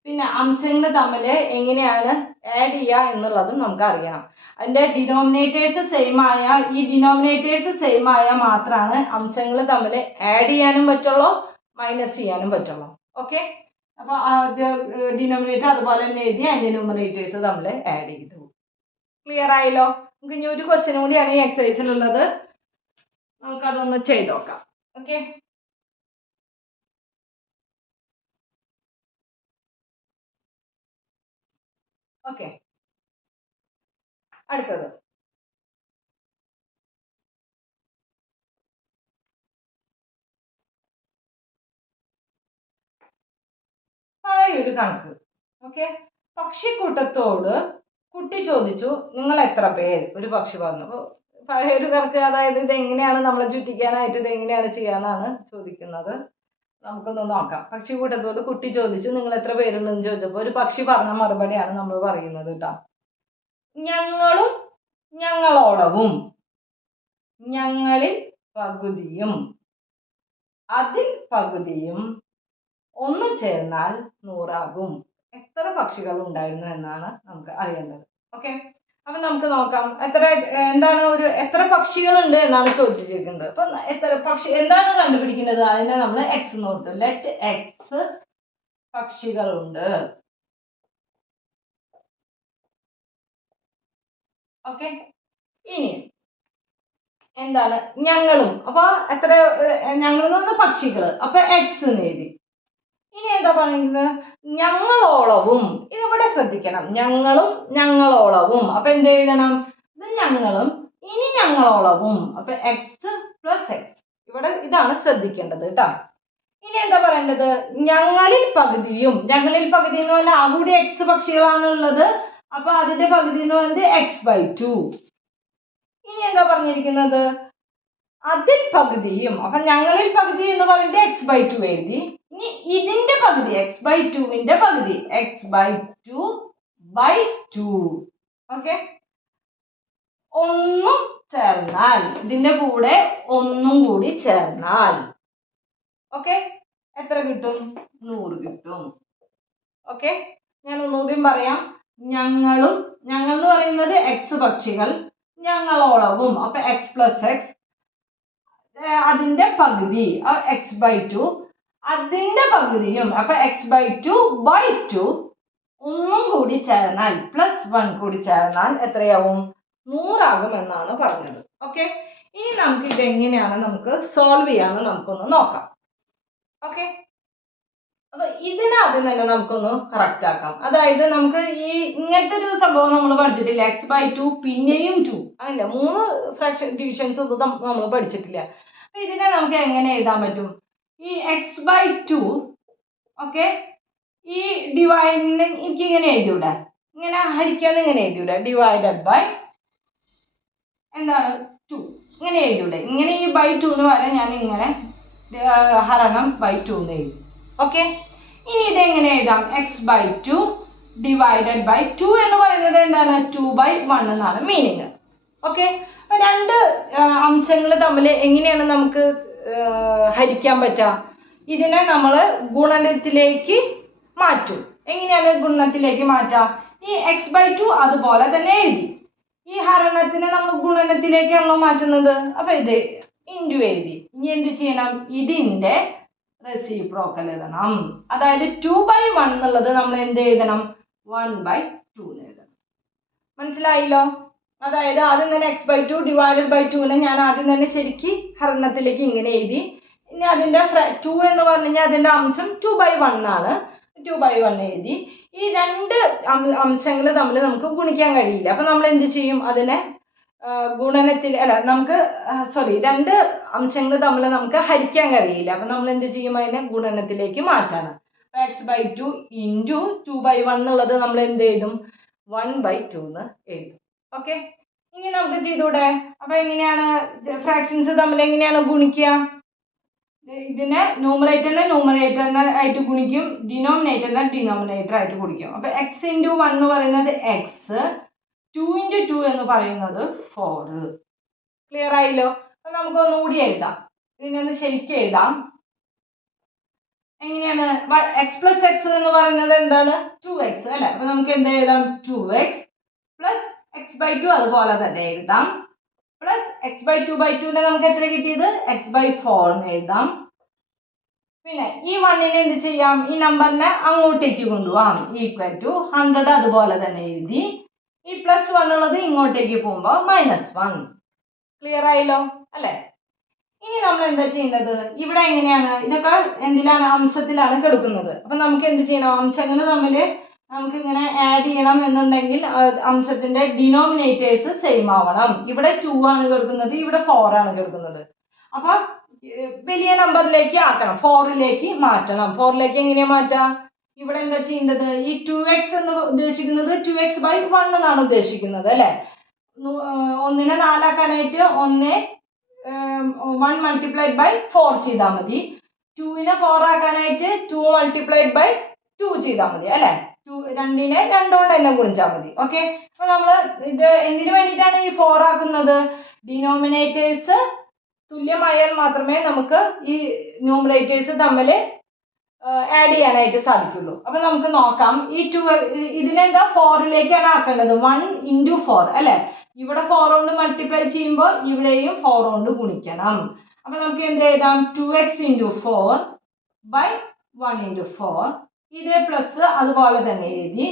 പിന്നെ അംശങ്ങൾ തമ്മിൽ എങ്ങനെയാണ് ആഡ് ചെയ്യുക എന്നുള്ളതും നമുക്ക് അറിയണം. അതിൻ്റെ ഡിനോമിനേറ്റേഴ്സ് സെയിം ആയ, ഈ ഡിനോമിനേറ്റേഴ്സ് സെയിം ആയ മാത്രമാണ് അംശങ്ങൾ തമ്മിൽ ആഡ് ചെയ്യാനും പറ്റുള്ളൂ, മൈനസ് ചെയ്യാനും പറ്റുള്ളൂ. ഓക്കെ, അപ്പോൾ ഡിനോമിനേറ്റർ അതുപോലെ തന്നെ എഴുതി അതിൻ്റെ ന്യൂമറേറ്റേഴ്സ് തമ്മിൽ ആഡ് ചെയ്തു. ക്ലിയർ ആയല്ലോ? നമുക്ക് ഇനി ഒരു ക്വസ്റ്റ്യൻ കൂടിയാണ് ഈ എക്സസൈസിലുള്ളത്, നമുക്കതൊന്ന് ചെയ്ത് നോക്കാം. ഓക്കെ, ഓക്കെ, അടുത്തത് പഴയൊരു കണക്ക്. ഓക്കെ, പക്ഷിക്കൂട്ടത്തോട് കുട്ടി ചോദിച്ചു, നിങ്ങൾ എത്ര പേർ? ഒരു പക്ഷി പറഞ്ഞു. അപ്പോൾ പഴയൊരു കണക്ക്, അതായത് ഇത് എങ്ങനെയാണ് നമ്മളെ ചുറ്റിക്കാനായിട്ട് ഇത് എങ്ങനെയാണ് ചെയ്യാന്നാണ് ചോദിക്കുന്നത്. നമുക്കൊന്ന് നോക്കാം. പക്ഷിക്കൂട്ടത്തോട് കുട്ടി ചോദിച്ചു, നിങ്ങൾ എത്ര പേരുണ്ടെന്ന് ചോദിച്ചപ്പോൾ ഒരു പക്ഷി പറഞ്ഞ മറുപടിയാണ് നമ്മൾ പറയുന്നത് കേട്ടോ. ഞങ്ങളും ഞങ്ങളോളവും, ഞങ്ങളിൽ പകുതിയും, അതിൽ പകുതിയും ഒന്ന് ചേർന്നാൽ 100 എത്ര പക്ഷികൾ ഉണ്ടായിരുന്നു എന്നാണ് നമുക്ക് അറിയേണ്ടത്. ഓക്കെ, അപ്പൊ നമുക്ക് നോക്കാം എന്താണ് എത്ര പക്ഷികളുണ്ട് എന്നാണ് ചോദിച്ചിരിക്കുന്നത്. അപ്പൊ എത്ര പക്ഷി എന്താണ് കണ്ടുപിടിക്കുന്നത്? അതിനെ നമ്മൾ എക്സ് എന്ന് കൊടുത്തു. Let X പക്ഷികളുണ്ട്. ഓക്കെ, ഇനി എന്താണ് ഞങ്ങളും? അപ്പൊ എത്ര ഞങ്ങൾ എന്ന് പറഞ്ഞ പക്ഷികൾ, അപ്പൊ എക്സ് എന്ന് എഴുതി. ഇനി എന്താ പറയുന്നത്? ഞങ്ങളോളവും. ഇതിവിടെ ശ്രദ്ധിക്കണം, ഞങ്ങളും ഞങ്ങളോളവും. അപ്പൊ എന്ത് എഴുതണം? ഇത് ഞങ്ങളും ഇനി ഞങ്ങളോളവും. അപ്പൊ എക്സ് പ്ലസ് എക്സ്. ഇവിടെ ഇതാണ് ശ്രദ്ധിക്കേണ്ടത് കേട്ടോ. ഇനി എന്താ പറയേണ്ടത്? ഞങ്ങളിൽ പകുതിയും. ഞങ്ങളിൽ പകുതി എന്ന് പറഞ്ഞാൽ ആ കൂടി എക്സ് പക്ഷികളാണ് ഉള്ളത്. അപ്പൊ അതിന്റെ പകുതി എന്ന് പറയുന്നത് x/2. ഇനി എന്താ പറഞ്ഞിരിക്കുന്നത്? അതിൽ പകുതിയും. അപ്പൊ ഞങ്ങളിൽ പകുതി എന്ന് പറയുന്നത് x/2 എഴുതി. ഇനി ഇതിന്റെ പകുതി x/2ന്റെ പകുതി x/2/2. ഓക്കെ, ഒന്നും ചേർന്നാൽ, ഇതിന്റെ കൂടെ ഒന്നും കൂടി ചേർന്നാൽ ഓക്കെ എത്ര കിട്ടും? 100 കിട്ടും. ഓക്കെ, ഞാൻ ഒന്നുകൂടി പറയാം. ഞങ്ങളും, ഞങ്ങൾ എന്ന് പറയുന്നത് എക്സ് പക്ഷികൾ, ഞങ്ങളോളവും അപ്പൊ എക്സ് പ്ലസ് എക്സ്, അതിന്റെ പകുതി x/2, അതിന്റെ പകുതിയും അപ്പൊ x/2/2 ഒന്നും കൂടി ചേർന്നാൽ +1 കൂടി ചേർന്നാൽ എത്രയാവും? 100 എന്നാണ് പറഞ്ഞത്. ഓക്കെ, ഇനി നമുക്ക് ഇത് എങ്ങനെയാണ് നമുക്ക് സോൾവ് ചെയ്യാന്ന് നമുക്കൊന്ന് നോക്കാം. ഓക്കെ, അപ്പൊ ഇതിനകത്ത് തന്നെ നമുക്കൊന്ന് കറക്റ്റ് ആക്കാം. അതായത് നമുക്ക് ഈ ഇങ്ങനത്തെ ഒരു സംഭവം നമ്മൾ പഠിച്ചിട്ടില്ല. x/2 പിന്നെയും 2 അങ്ങനെയല്ല, 3 ഫ്രാക്ഷൻ ഡിവിഷൻസ് ഒന്നും നമ്മൾ പഠിച്ചിട്ടില്ല. അപ്പൊ ഇതിനെ നമുക്ക് എങ്ങനെ എഴുതാൻ പറ്റും? ഈ x/2 ഓക്കെ, ഈ ഡിവൈഡിനെ എനിക്ക് ഇങ്ങനെ എഴുതിയൂടെ, ഇങ്ങനെ ഹരിക്കാന്ന് ഇങ്ങനെ എഴുതിയൂടെ, ഡിവൈഡഡ് ബൈ എന്താണ് 2 ഇങ്ങനെ എഴുതിയൂടെ. ഇങ്ങനെ ഈ /2 എന്ന് പറയാൻ ഞാൻ ഇങ്ങനെ ഹരണം /2 എന്ന് എഴുതി. ഓക്കെ, ഇനി ഇതെങ്ങനെ എഴുതാം? x/2 ഡിവൈഡഡ് ബൈ 2 എന്ന് പറയുന്നത് എന്താണ്? 2/1 എന്നാണ് മീനിങ്. ഓക്കെ, അപ്പൊ രണ്ട് അംശങ്ങൾ തമ്മിൽ എങ്ങനെയാണ് നമുക്ക് ഹരിക്കാൻ പറ്റുക? ഇതിനെ നമ്മൾ ഗുണനത്തിലേക്ക് മാറ്റും. എങ്ങനെയാണ് ഗുണനത്തിലേക്ക് മാറ്റാം? ഈ x/2 അതുപോലെ തന്നെ എഴുതി. ഈ ഹരണത്തിനെ നമ്മൾ ഗുണനത്തിലേക്കാണല്ലോ മാറ്റുന്നത്. അപ്പൊ ഇത് ഇൻറ്റു എഴുതി. ഇനി എന്ത് ചെയ്യണം? ഇതിന്റെ റെസിപ്രോക്കൽ എഴുതണം. അതായത് 2/1 എന്നുള്ളത് നമ്മൾ എന്ത് എഴുതണം? 1/2 എഴുതണം. മനസ്സിലായല്ലോ? അതായത് ആദ്യം തന്നെ x/2 ഡിവൈഡഡ് ബൈ 2 ഞാൻ ആദ്യം തന്നെ ശരിക്ക് ഹരണത്തിലേക്ക് ഇങ്ങനെ എഴുതി. ഇനി അതിന്റെ 2 എന്ന് പറഞ്ഞു കഴിഞ്ഞാൽ അതിന്റെ അംശം 2/1 ആണ്. 2/1 എഴുതി. ഈ രണ്ട് അംശങ്ങൾ തമ്മിൽ നമുക്ക് ഗുണിക്കാൻ കഴിയില്ല. അപ്പൊ നമ്മൾ എന്ത് ചെയ്യും? അതിനെ ഗുണനത്തിൽ രണ്ട് അംശങ്ങൾ തമ്മിൽ നമുക്ക് ഹരിക്കാൻ കഴിയില്ല. അപ്പൊ നമ്മൾ എന്ത് ചെയ്യും? അതിനെ ഗുണനത്തിലേക്ക് മാറ്റാണ്. x/2 ഇൻറ്റു 2/1 എന്നുള്ളത് നമ്മൾ എന്ത് എഴുതും? 1/2 എന്ന് എഴുതും. ഓക്കെ, ഇനി നമുക്ക് ചെയ്തൂടെ? അപ്പൊ എങ്ങനെയാണ് ഫ്രാക്ഷൻസ് തമ്മിൽ എങ്ങനെയാണ് ഗുണിക്കുക? ഇതിനെ ന്യൂമറേറ്ററിനെ ആയിട്ട് ഗുണിക്കും, ഡിനോമിനേറ്റർ ആയിട്ട് ഗുണിക്കും. അപ്പൊ x ഇൻറ്റു 1 എന്ന് പറയുന്നത് x, 2 ഇൻറ്റു 2 എന്ന് പറയുന്നത് 4. ക്ലിയർ ആയില്ലോ? അപ്പൊ നമുക്ക് ഒന്നുകൂടി എഴുതാം. ഇതിനൊന്ന് ശരിക്കും എഴുതാം. എങ്ങനെയാണ്? x പ്ലസ് x എന്ന് പറയുന്നത് എന്താണ്? 2x അല്ലെ? അപ്പൊ നമുക്ക് എന്ത് എഴുതാം? 2x പ്ലസ് x/2 അതുപോലെ തന്നെ എഴുതാം. പ്ലസ് x/2/2 നമുക്ക് എത്ര കിട്ടിയത്? x/4 എന്ന് എഴുതാം. പിന്നെ ഈ 1നെ എന്ത് ചെയ്യാം? ഈ നമ്പറിനെ അങ്ങോട്ടേക്ക് കൊണ്ടുപോകാം. ഈക്വൽ ടു 100 അതുപോലെ തന്നെ എഴുതി. ഈ +1 ഉള്ളത് ഇങ്ങോട്ടേക്ക് പോകുമ്പോൾ -1. ക്ലിയർ ആയല്ലോ അല്ലെ? ഇനി നമ്മൾ എന്താ ചെയ്യുന്നത്? ഇവിടെ എങ്ങനെയാണ്? ഇതൊക്കെ എന്തിലാണ്? അംശത്തിലാണ് കിടക്കുന്നത്. അപ്പൊ നമുക്ക് എന്ത് ചെയ്യണം? അംശങ്ങൾ തമ്മിൽ നമുക്ക് ഇങ്ങനെ ആഡ് ചെയ്യണം എന്നുണ്ടെങ്കിൽ അംശത്തിന്റെ ഡിനോമിനേറ്റേഴ്സ് സെയിം ആവണം. ഇവിടെ 2 ആണ് കിടക്കുന്നത്, ഇവിടെ 4 ആണ് കിടക്കുന്നത്. അപ്പൊ വലിയ നമ്പറിലേക്ക് ആക്കണം, 4ലേക്ക് മാറ്റണം. 4ലേക്ക് എങ്ങനെയാ മാറ്റാം? ഇവിടെ എന്താ ചെയ്യേണ്ടത്? ഈ 2x എന്ന് ഉദ്ദേശിക്കുന്നത് 2x/1 എന്നാണ് ഉദ്ദേശിക്കുന്നത് അല്ലെ? 1നെ 4 ആക്കാനായിട്ട് 1 മൾട്ടിപ്ലൈഡ് ബൈ 4 ചെയ്താൽ മതി. 2നെ 4 ആക്കാനായിട്ട് 2 മൾട്ടിപ്ലൈഡ് ബൈ 2 ചെയ്താൽ മതി അല്ലെ? 2നെ 2 കൊണ്ട് തന്നെ ഗുണിച്ചാൽ മതി. ഓക്കെ, അപ്പൊ നമ്മള് ഇത് എന്തിനു വേണ്ടിയിട്ടാണ് ഈ 4 ആക്കുന്നത്? ഡിനോമിനേറ്റേഴ്സ് തുല്യമായാൽ മാത്രമേ നമുക്ക് ഈ ന്യൂമറേറ്റേഴ്സ് തമ്മിൽ ആഡ് ചെയ്യാനായിട്ട് സാധിക്കുള്ളൂ. അപ്പൊ നമുക്ക് നോക്കാം. ഈ 2 ഇതിനെന്താ 4ലേക്കാണ് ആക്കേണ്ടത്. 1 ഇൻറ്റു 4 അല്ലെ? ഇവിടെ 4 കൊണ്ട് മൾട്ടിപ്ലൈ ചെയ്യുമ്പോൾ ഇവിടെയും 4 കൊണ്ട് ഗുണിക്കണം. അപ്പൊ നമുക്ക് എന്ത് എഴുതാം? 2x into 4 by 1 into 4. ഇതേ പ്ലസ് അതുപോലെ തന്നെ എഴുതി.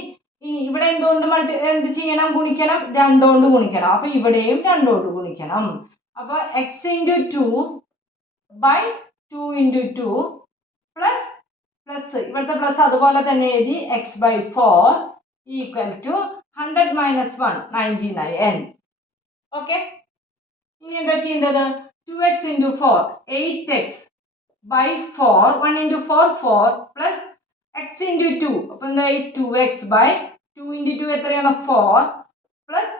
ഇനി ഇവിടെ എന്തുകൊണ്ട് എന്ത് ചെയ്യണം? ഗുണിക്കണം, 2 കൊണ്ട് ഗുണിക്കണം. അപ്പൊ ഇവിടെയും 2 കൊണ്ട് ഗുണിക്കണം. അപ്പൊ x into 2 by 2 into 2 plus ഇവിടുത്തെ പ്ലസ് അതുപോലെ തന്നെ എഴുതി x/4 ഈക്വൽ ടു 100 - 1 99. ഓക്കെ, ഇനി എന്താ ചെയ്യേണ്ടത്? 2x into 4 8x by 4 1 into 4 4 plus x into 2 അപ്പൊ എന്തായി? 2x ബൈ 2 ഇൻറ്റു 2 എത്രയാണ്? 4 പ്ലസ്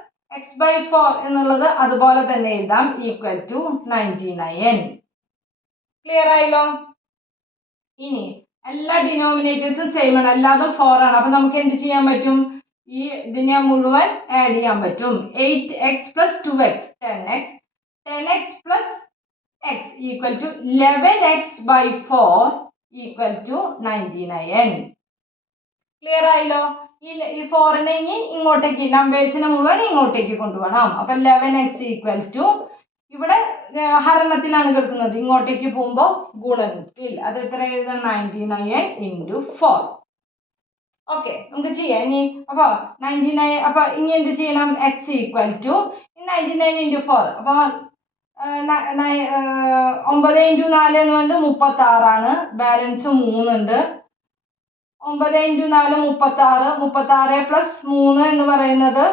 x/4 എന്നുള്ളത് അതുപോലെ തന്നെ എഴുതാം ഈക്വൽ ടു 99. ക്ലിയർ ആയല്ലോ? ഇനി എല്ലാ ഡിനോമിനേറ്റേഴ്സും സെയിം ആണ്, എല്ലാതും 4 ആണ്. അപ്പൊ നമുക്ക് എന്ത് ചെയ്യാൻ പറ്റും? ഈ ഇതിനെ മുഴുവൻ ആഡ് ചെയ്യാൻ പറ്റും. 8x plus 2x 10x, 10x plus x equal to 11x/4 equal to 99. Clear ആയല്ലോ? ഈ 4നെ ഇനി ഇങ്ങോട്ടേക്ക് നമ്പേഴ്സിനെ മുഴുവൻ ഇങ്ങോട്ടേക്ക് കൊണ്ടുപോകണം. അപ്പൊ 11x ഈക്വൽ ടു ഇവിടെ ഹരണത്തിലാണ് കിടക്കുന്നത്, ഇങ്ങോട്ടേക്ക് പോകുമ്പോൾ ഗുണനത്തിൽ. അത് എത്ര എഴുതാം? 99 ഇൻറ്റു 4. ഓക്കെ, നമുക്ക് ചെയ്യാം ഇനി. അപ്പൊ 99 അപ്പൊ ഇനി എന്ത് ചെയ്യണം? x equal to 99 into 4. അപ്പൊ 9 ഇൻറ്റു 4 എന്ന് പറയുന്നത് 36 ആണ്. ബാലൻസ് 3 ഉണ്ട്. 9 ഇൻറ്റു 4 36, 36 പ്ലസ് 3 എന്ന് പറയുന്നത്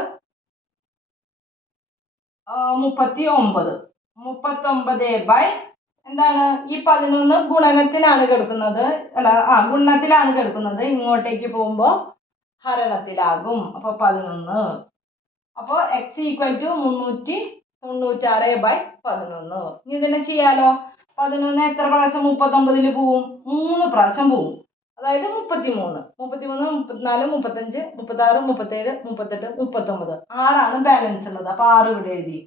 39. 39 ബൈ എന്താണ്? ഈ 11 ഗുണനത്തിലാണ് കിടക്കുന്നത് ഗുണനത്തിലാണ് കിടക്കുന്നത്. ഇങ്ങോട്ടേക്ക് പോകുമ്പോൾ ഹരണത്തിലാകും. അപ്പൊ 11. അപ്പൊ x ഈക്വൽ ടു 396/11. ഇനി ഇതിനെ ചെയ്യാലോ. 11 എത്ര പ്രാവശ്യം 39ൽ പോവും? 3 പ്രാവശ്യം പോവും. അതായത് 33, 34, 35, 36, 37, 38, 39. 6 ആണ് ബാലൻസ് ഉള്ളത്. അപ്പൊ 6 ഇവിടെ എഴുതി.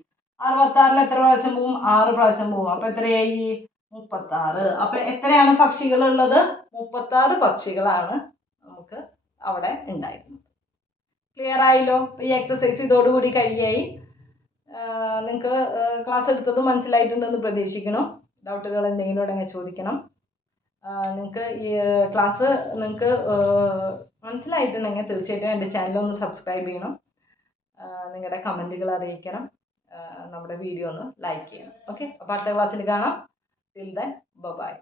66-ൽ എത്ര പ്രാവശ്യം പോവും? 6 പ്രാവശ്യം പോവും. അപ്പോൾ എത്രയായി? 36. അപ്പോൾ എത്രയാണ് പക്ഷികളുള്ളത്? 36 പക്ഷികളാണ് നമുക്ക് അവിടെ ഉണ്ടായിരുന്നത്. ക്ലിയർ ആയല്ലോ? ഈ എക്സസൈസ് ഇതോടുകൂടി കഴിയായി. നിങ്ങൾക്ക് ക്ലാസ് എടുത്തത് മനസ്സിലായിട്ടുണ്ടെന്ന് പ്രതീക്ഷിക്കണം. ഡൗട്ടുകൾ എന്തെങ്കിലും ഉണ്ടെങ്കിൽ ചോദിക്കണം. നിങ്ങൾക്ക് ഈ ക്ലാസ് നിങ്ങൾക്ക് മനസ്സിലായിട്ടുണ്ടെങ്കിൽ തീർച്ചയായിട്ടും എൻ്റെ ചാനലൊന്ന് സബ്സ്ക്രൈബ് ചെയ്യണം. നിങ്ങളുടെ കമൻറ്റുകൾ അറിയിക്കണം. നമ്മുടെ വീഡിയോ ഒന്ന് ലൈക്ക് ചെയ്യണം. ഓക്കെ, അപ്പോൾ അടുത്ത ക്ലാസ്സിൽ കാണാം. Till then bye.